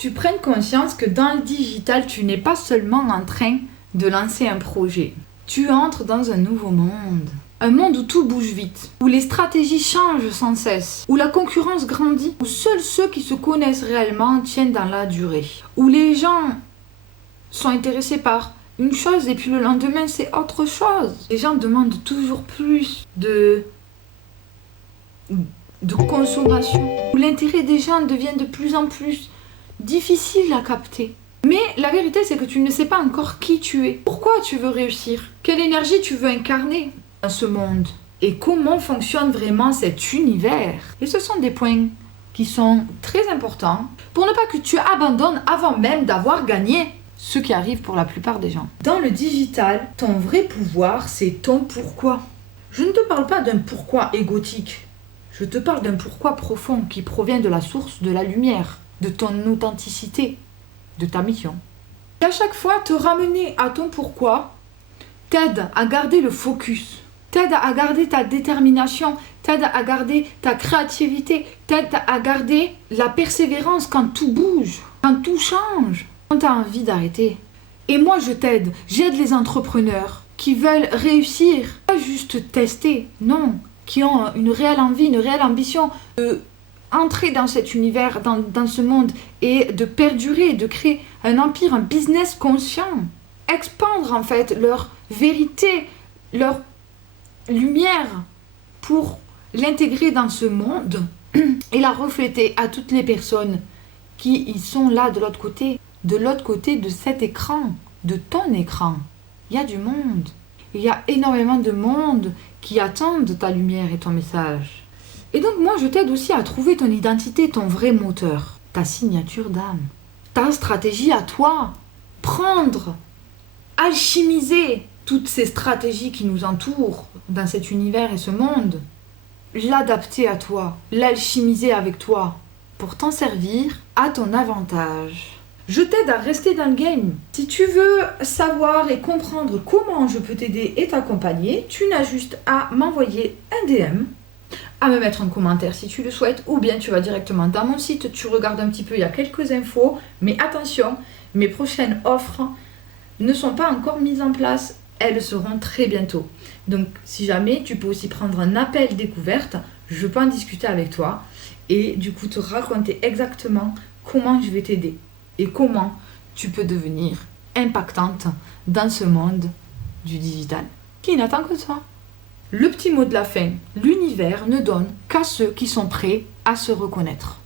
tu prennes conscience que dans le digital, tu n'es pas seulement en train de lancer un projet. Tu entres dans un nouveau monde. Un monde où tout bouge vite, où les stratégies changent sans cesse, où la concurrence grandit, où seuls ceux qui se connaissent réellement tiennent dans la durée, où les gens sont intéressés par une chose et puis le lendemain c'est autre chose. Les gens demandent toujours plus de consommation, où l'intérêt des gens devient de plus en plus difficile à capter. Mais la vérité c'est que tu ne sais pas encore qui tu es, pourquoi tu veux réussir, quelle énergie tu veux incarner dans ce monde et comment fonctionne vraiment cet univers. Et ce sont des points qui sont très importants pour ne pas que tu abandonnes avant même d'avoir gagné, ce qui arrive pour la plupart des gens. Dans le digital, ton vrai pouvoir, c'est ton pourquoi. Je ne te parle pas d'un pourquoi égotique, je te parle d'un pourquoi profond qui provient de la source de la lumière, de ton authenticité, de ta mission. Et à chaque fois, te ramener à ton pourquoi t'aide à garder le focus, t'aide à garder ta détermination, t'aide à garder ta créativité, t'aide à garder la persévérance quand tout bouge, quand tout change, quand tu as envie d'arrêter. Et moi je t'aide, j'aide les entrepreneurs qui veulent réussir, pas juste tester, non, qui ont une réelle envie, une réelle ambition de entrer dans cet univers, dans ce monde et de perdurer, de créer un empire, un business conscient, expandre en fait leur vérité, leur lumière pour l'intégrer dans ce monde et la refléter à toutes les personnes qui y sont là de l'autre côté de cet écran, de ton écran. Il y a du monde, il y a énormément de monde qui attendent ta lumière et ton message. Et donc moi je t'aide aussi à trouver ton identité, ton vrai moteur, ta signature d'âme, ta stratégie à toi, prendre, alchimiser toutes ces stratégies qui nous entourent dans cet univers et ce monde, l'adapter à toi, l'alchimiser avec toi pour t'en servir à ton avantage. Je t'aide à rester dans le game. Si tu veux savoir et comprendre comment je peux t'aider et t'accompagner, tu n'as juste à m'envoyer un DM, à me mettre un commentaire si tu le souhaites, ou bien tu vas directement dans mon site, tu regardes un petit peu, il y a quelques infos, mais attention, mes prochaines offres ne sont pas encore mises en place, elles seront très bientôt. Donc si jamais, tu peux aussi prendre un appel découverte, je peux en discuter avec toi et du coup te raconter exactement comment je vais t'aider et comment tu peux devenir impactante dans ce monde du digital qui n'attend que toi. Le petit mot de la fin, l'univers ne donne qu'à ceux qui sont prêts à se reconnaître.